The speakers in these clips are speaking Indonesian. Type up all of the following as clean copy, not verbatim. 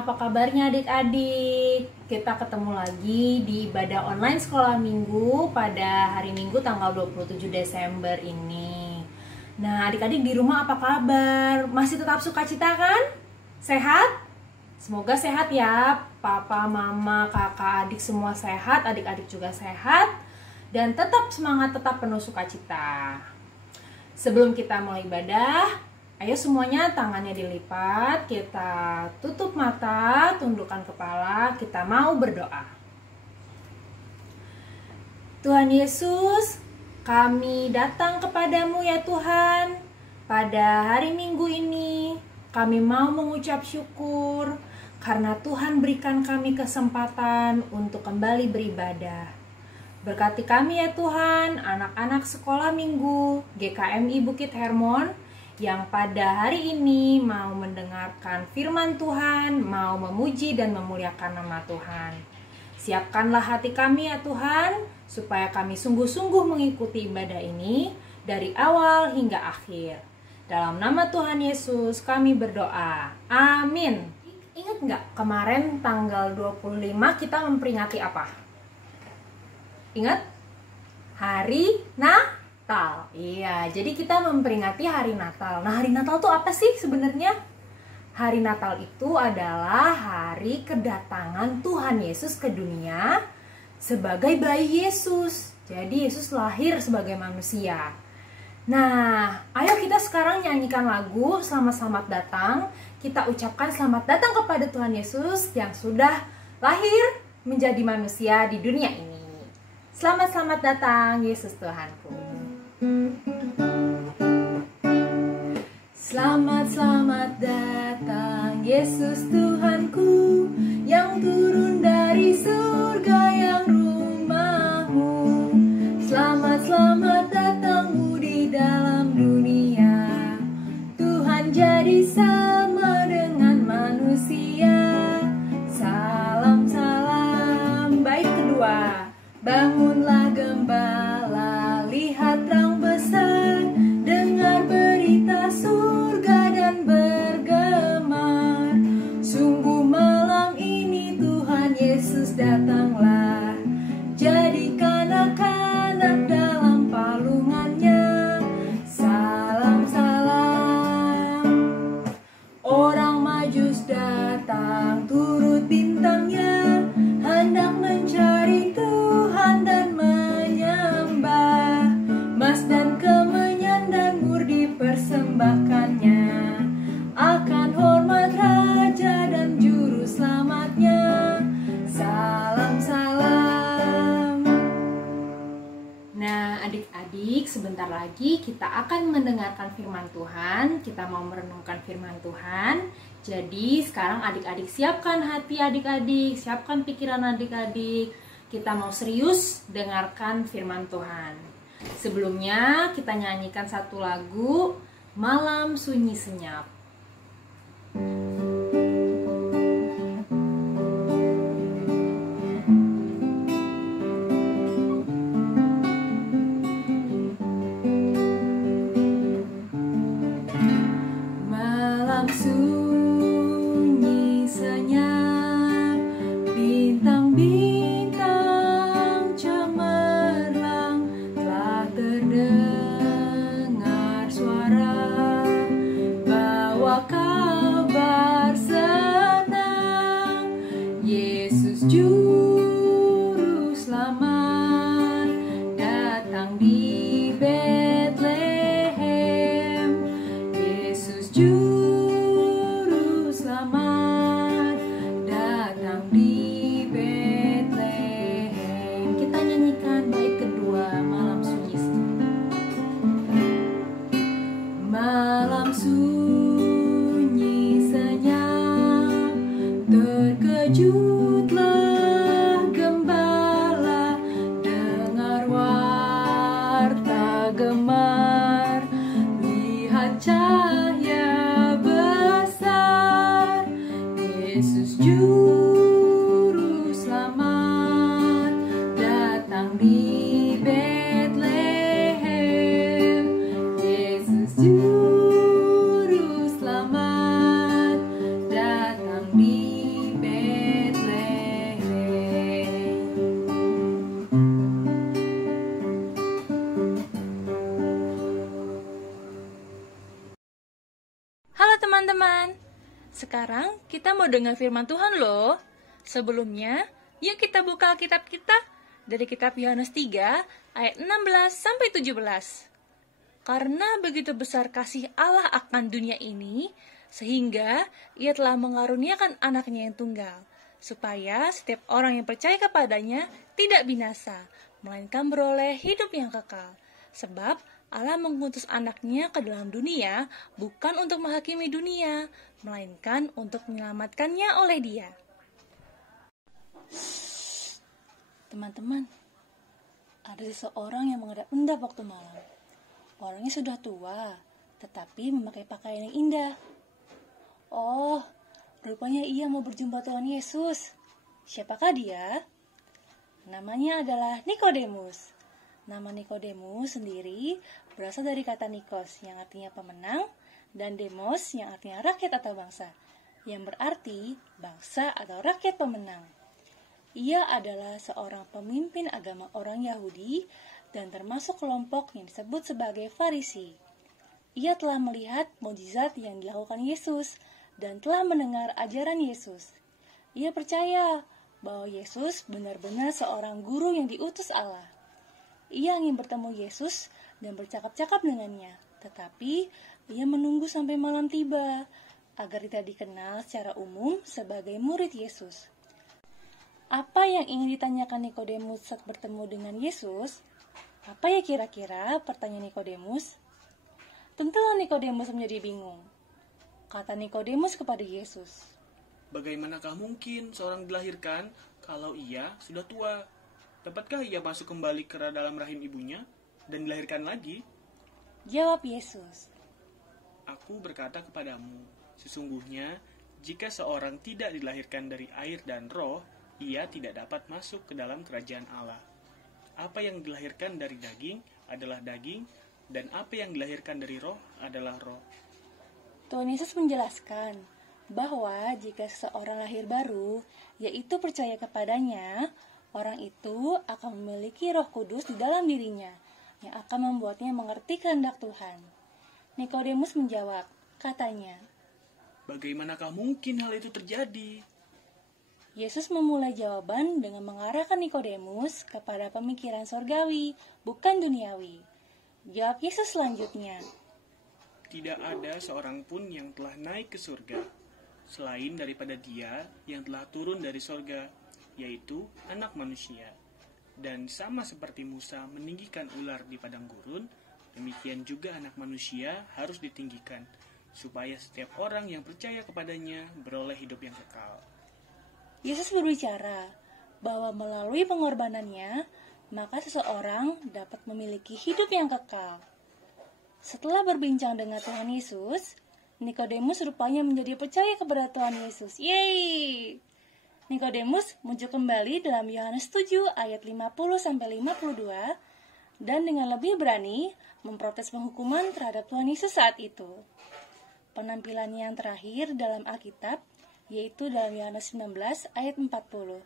apa kabarnya adik-adik? Kita ketemu lagi di ibadah online sekolah minggu pada hari Minggu tanggal 27 Desember ini. Nah, adik-adik di rumah apa kabar? Masih tetap sukacita kan? Sehat? Semoga sehat ya. Papa, mama, kakak, adik semua sehat, adik-adik juga sehat. Dan tetap semangat, tetap penuh sukacita. Sebelum kita mulai ibadah, ayo semuanya tangannya dilipat, kita tutup mata, tundukkan kepala, kita mau berdoa. Tuhan Yesus, kami datang kepadamu ya Tuhan. Pada hari Minggu ini, kami mau mengucap syukur karena Tuhan berikan kami kesempatan untuk kembali beribadah. Berkati kami ya Tuhan, anak-anak sekolah minggu GKMI Bukit Hermon yang pada hari ini mau mendengarkan firman Tuhan, mau memuji dan memuliakan nama Tuhan. Siapkanlah hati kami ya Tuhan, supaya kami sungguh-sungguh mengikuti ibadah ini dari awal hingga akhir. Dalam nama Tuhan Yesus kami berdoa. Amin. Ingat nggak kemarin tanggal 25 kita memperingati apa? Ingat? Hari Natal. Iya, jadi kita memperingati hari Natal. Nah, hari Natal itu apa sih sebenarnya? Hari Natal itu adalah hari kedatangan Tuhan Yesus ke dunia sebagai bayi Yesus. Jadi Yesus lahir sebagai manusia. Nah, ayo kita sekarang nyanyikan lagu Selamat-selamat datang. Kita ucapkan selamat datang kepada Tuhan Yesus yang sudah lahir menjadi manusia di dunia ini. Selamat-selamat datang Yesus Tuhanku. Selamat-selamat datang Yesus Tuhanku, yang turun dari surga yang rumahmu. Selamat-selamat datangmu di dalam dunia. Tuhan jadi sama dengan manusia. Salam-salam. Bait kedua. Bangunlah gembala, lihat terang besar, dengar berita surga dan bergemar. Sungguh malam ini Tuhan Yesus datanglah, jadi kanak-kanak dalam palungannya. Salam-salam. Orang Majus datang turut bintangnya, hendak mencari Tuhan dan menyembah. Mas dan kemenyan dan mur dipersembahkannya, akan hormat Raja dan Juru Selamatnya. Salam-salam. Nah, adik-adik, sebentar lagi kita akan mendengarkan firman Tuhan. Kita mau merenungkan firman Tuhan. Jadi sekarang adik-adik siapkan hati adik-adik, siapkan pikiran adik-adik. Kita mau serius dengarkan firman Tuhan. Sebelumnya kita nyanyikan satu lagu, Malam Sunyi Senyap. Malam sunyi senyap, bintang-bintang cemerlang, telah terdengar suara bawa kabar senang. Yesus Juru Selamat datang di Betlehem. Yesus Juru Selamat datang di Betlehem. Kita nyanyikan bait kedua, Malam Sunyi Senyap. Malam sunyi senyap, terkejutlah gembala, dengar warta gemar, lihat cahaya besar. Yesus Juru Selamat datang di Betlehem. Yesus Juru Selamat datang di Sekarang kita mau dengar firman Tuhan loh. Sebelumnya, yuk kita buka Alkitab kita dari kitab Yohanes 3 ayat 16 sampai 17. Karena begitu besar kasih Allah akan dunia ini, sehingga Ia telah mengaruniakan anaknya yang tunggal, supaya setiap orang yang percaya kepadanya tidak binasa, melainkan beroleh hidup yang kekal. Sebab Allah mengutus anaknya ke dalam dunia bukan untuk menghakimi dunia, melainkan untuk menyelamatkannya oleh Dia. Teman-teman, ada seseorang yang mengendap-endap waktu malam. Orangnya sudah tua, tetapi memakai pakaian yang indah. Oh, rupanya ia mau berjumpa Tuhan Yesus. Siapakah dia? Namanya adalah Nikodemus. Nama Nikodemus sendiri berasal dari kata Nikos yang artinya pemenang dan demos yang artinya rakyat atau bangsa, yang berarti bangsa atau rakyat pemenang. Ia adalah seorang pemimpin agama orang Yahudi dan termasuk kelompok yang disebut sebagai Farisi. Ia telah melihat mukjizat yang dilakukan Yesus dan telah mendengar ajaran Yesus. Ia percaya bahwa Yesus benar-benar seorang guru yang diutus Allah. Ia ingin bertemu Yesus dan bercakap-cakap dengannya, tetapi ia menunggu sampai malam tiba agar tidak dikenal secara umum sebagai murid Yesus. Apa yang ingin ditanyakan Nikodemus saat bertemu dengan Yesus? Apa ya kira-kira pertanyaan Nikodemus? Tentulah Nikodemus menjadi bingung. Kata Nikodemus kepada Yesus, "Bagaimanakah mungkin seorang dilahirkan kalau ia sudah tua? Dapatkah ia masuk kembali ke dalam rahim ibunya dan dilahirkan lagi?" Jawab Yesus, "Aku berkata kepadamu, sesungguhnya jika seorang tidak dilahirkan dari air dan roh, ia tidak dapat masuk ke dalam kerajaan Allah. Apa yang dilahirkan dari daging adalah daging, dan apa yang dilahirkan dari roh adalah roh." Tuhan Yesus menjelaskan bahwa jika seseorang lahir baru, yaitu percaya kepadanya, orang itu akan memiliki Roh Kudus di dalam dirinya, yang akan membuatnya mengerti kehendak Tuhan. Nikodemus menjawab, katanya, "Bagaimanakah mungkin hal itu terjadi?" Yesus memulai jawaban dengan mengarahkan Nikodemus kepada pemikiran sorgawi, bukan duniawi. Jawab Yesus selanjutnya, "Tidak ada seorang pun yang telah naik ke surga, selain daripada Dia yang telah turun dari surga, yaitu Anak Manusia. Dan sama seperti Musa meninggikan ular di padang gurun, demikian juga Anak Manusia harus ditinggikan, supaya setiap orang yang percaya kepadanya beroleh hidup yang kekal." Yesus berbicara bahwa melalui pengorbanannya, maka seseorang dapat memiliki hidup yang kekal. Setelah berbincang dengan Tuhan Yesus, Nikodemus rupanya menjadi percaya kepada Tuhan Yesus. Yeay! Nikodemus muncul kembali dalam Yohanes 7 ayat 50-52 dan dengan lebih berani memprotes penghukuman terhadap Tuhan Yesus saat itu. Penampilannya yang terakhir dalam Alkitab yaitu dalam Yohanes 19 ayat 40,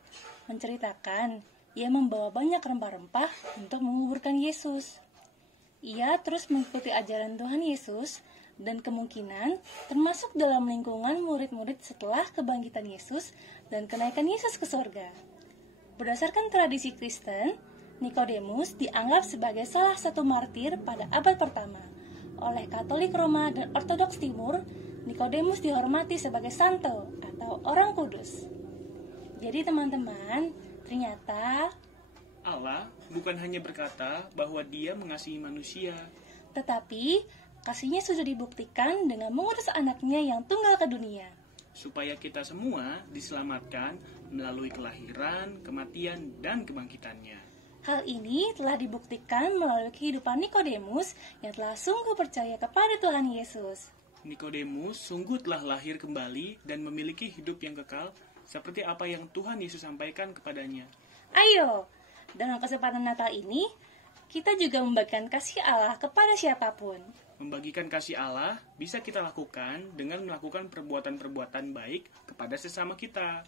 menceritakan ia membawa banyak rempah-rempah untuk menguburkan Yesus. Ia terus mengikuti ajaran Tuhan Yesus dan kemungkinan termasuk dalam lingkungan murid-murid setelah kebangkitan Yesus dan kenaikan Yesus ke surga. Berdasarkan tradisi Kristen, Nikodemus dianggap sebagai salah satu martir pada abad pertama. Oleh Katolik Roma dan Ortodoks Timur, Nikodemus dihormati sebagai santo atau orang kudus. Jadi teman-teman, ternyata Allah bukan hanya berkata bahwa Dia mengasihi manusia, tetapi kasihnya sudah dibuktikan dengan mengutus anaknya yang tunggal ke dunia, supaya kita semua diselamatkan melalui kelahiran, kematian, dan kebangkitannya. Hal ini telah dibuktikan melalui kehidupan Nikodemus yang telah sungguh percaya kepada Tuhan Yesus. Nikodemus sungguh telah lahir kembali dan memiliki hidup yang kekal seperti apa yang Tuhan Yesus sampaikan kepadanya. Ayo, dalam kesempatan Natal ini, kita juga membagikan kasih Allah kepada siapapun. Membagikan kasih Allah bisa kita lakukan dengan melakukan perbuatan-perbuatan baik kepada sesama kita.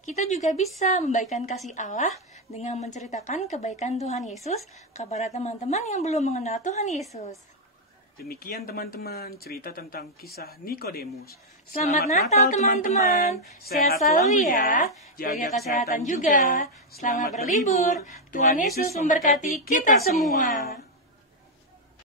Kita juga bisa membagikan kasih Allah dengan menceritakan kebaikan Tuhan Yesus kepada teman-teman yang belum mengenal Tuhan Yesus. Demikian teman-teman cerita tentang kisah Nikodemus. Selamat Natal teman-teman. Sehat selalu ya. Jaga kesehatan juga. Selamat berlibur. Tuhan Yesus memberkati kita semua.